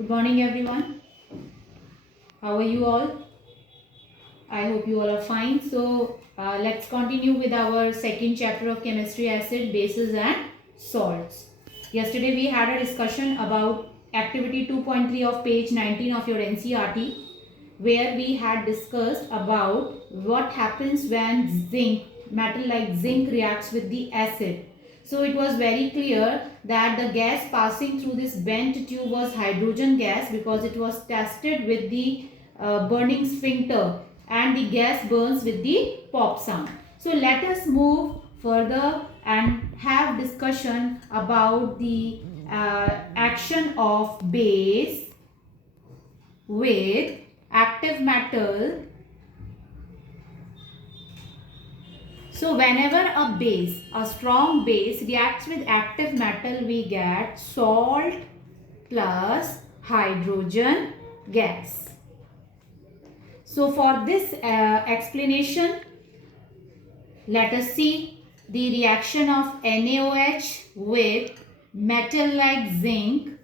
Good morning, everyone. How are you all? I hope you all are fine. So, let's continue with our second chapter of chemistry: acid, bases, and salts. Yesterday, we had a discussion about activity 2.3 of page 19 of your NCRT, where we had discussed about what happens when metal like zinc reacts with the acid. So it was very clear that the gas passing through this bent tube was hydrogen gas because it was tested with the burning sphincter, and the gas burns with the pop sound. So let us move further and have discussion about the action of base with active metal. So whenever a strong base reacts with active metal, we get salt plus hydrogen gas. So for this explanation, let us see the reaction of NaOH with metal like zinc,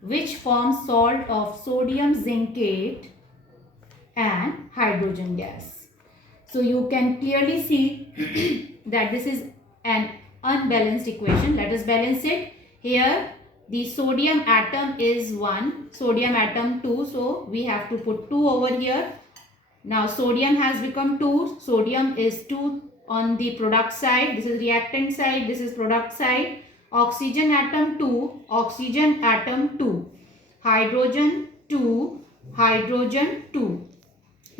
which forms salt of sodium zincate and hydrogen gas. So you can clearly see that this is an unbalanced equation. Let us balance it. Here the sodium atom is 1, sodium atom 2. So we have to put 2 over here. Now sodium has become 2. Sodium is 2 on the product side. This is reactant side. This is product side. Oxygen atom 2. Oxygen atom 2. Hydrogen 2. Hydrogen 2.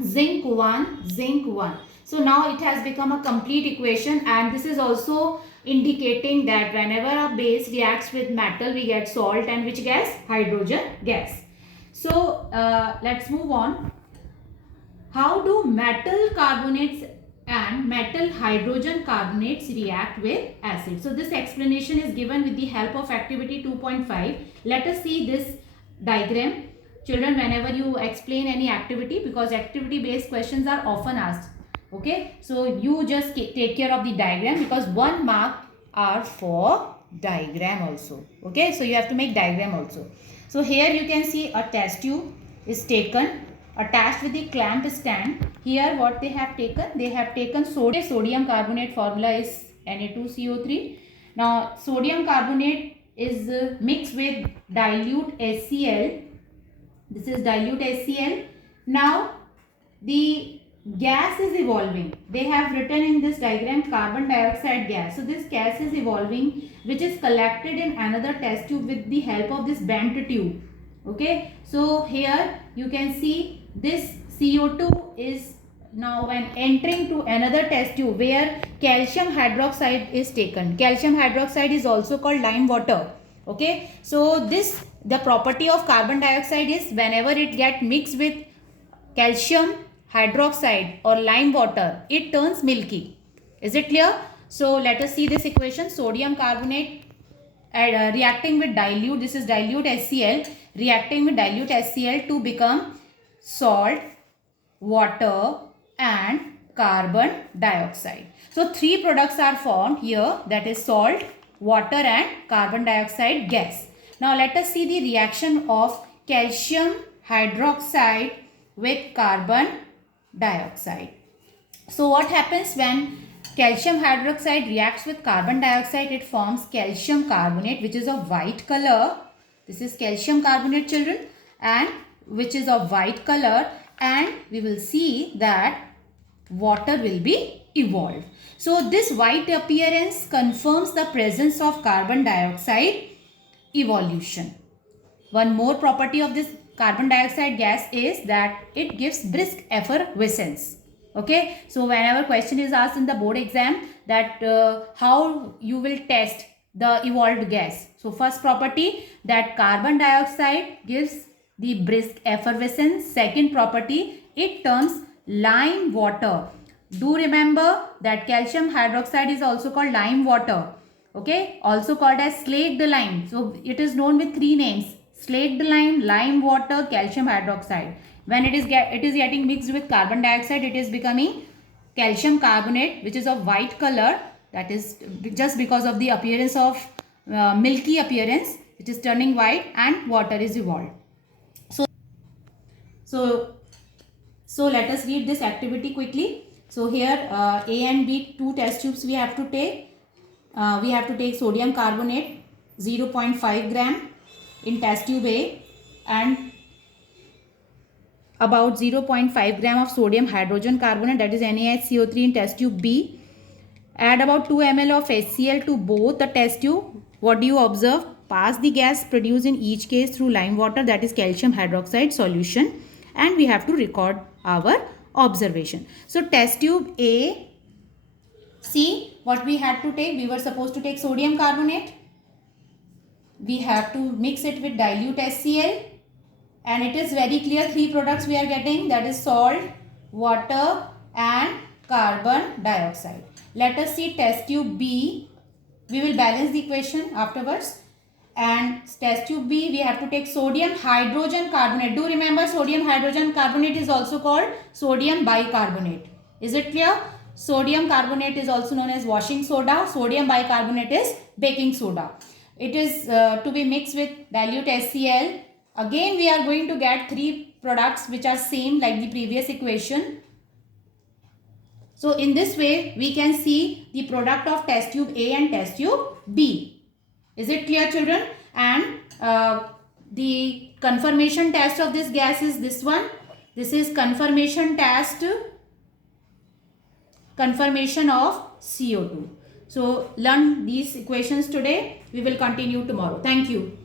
Zinc 1, zinc 1. So now it has become a complete equation, and this is also indicating that whenever a base reacts with metal, we get salt and which gas? Hydrogen gas. So let's move on. How do metal carbonates and metal hydrogen carbonates react with acid? So this explanation is given with the help of activity 2.5. Let us see this diagram. Children, whenever you explain any activity, because activity based questions are often asked, okay, so you just take care of the diagram, because 1 mark are for diagram also. Okay, so you have to make diagram also. So here you can see a test tube is taken attached with the clamp stand. Here what they have taken sodium carbonate, formula is Na2CO3. Now sodium carbonate is mixed with dilute HCl. This is dilute HCl. Now the gas is evolving. They have written in this diagram carbon dioxide gas. So this gas is evolving, which is collected in another test tube with the help of this bent tube. Okay, so here you can see this CO2 is now when entering to another test tube where calcium hydroxide is taken. Calcium hydroxide is also called lime water. Okay, so the property of carbon dioxide is whenever it get mixed with calcium hydroxide or lime water, it turns milky. Is it clear? So let us see this equation. Sodium carbonate reacting with dilute, this is dilute HCl, reacting with dilute HCl to become salt, water and carbon dioxide. So 3 products are formed here, that is salt, water and carbon dioxide gas. Now let us see the reaction of calcium hydroxide with carbon dioxide. So what happens when calcium hydroxide reacts with carbon dioxide? It forms calcium carbonate, which is of white color. This is calcium carbonate, children, and which is of white color, and we will see that water will be evolved. So this white appearance confirms the presence of carbon dioxide evolution. One more property of this carbon dioxide gas is that it gives brisk effervescence. Okay, so whenever question is asked in the board exam that how you will test the evolved gas. So first property, that carbon dioxide gives the brisk effervescence. Second property, it turns lime water. Do remember that calcium hydroxide is also called lime water. Okay, also called as slaked lime. So it is known with 3 names: slaked lime, lime water, calcium hydroxide. When it is getting mixed with carbon dioxide, it is becoming calcium carbonate, which is of white color. That is just because of the appearance of milky appearance. It is turning white and water is evolved. So let us read this activity quickly. So here A and B, two test tubes we have to take. We have to take sodium carbonate 0.5 gram in test tube A and about 0.5 gram of sodium hydrogen carbonate, that is NaHCO3, in test tube B. Add about 2 ml of HCl to both the test tube. What do you observe? Pass the gas produced in each case through lime water, that is calcium hydroxide solution, and we have to record our observation. So test tube A, see what we had to take. We were supposed to take sodium carbonate. We have to mix it with dilute HCl, and it is very clear three products we are getting, that is salt, water and carbon dioxide. Let us see test tube B. We will balance the equation afterwards. And test tube B, we have to take sodium hydrogen carbonate. Do remember, sodium hydrogen carbonate is also called sodium bicarbonate. Is it clear? Sodium carbonate is also known as washing soda. Sodium bicarbonate is baking soda. It is to be mixed with dilute HCl. Again, we are going to get three products which are same like the previous equation. So in this way, we can see the product of test tube A and test tube B. Is it clear, children? And the confirmation test of this gas is this one. This is confirmation test, confirmation of CO2. So learn these equations today. We will continue tomorrow. Thank you.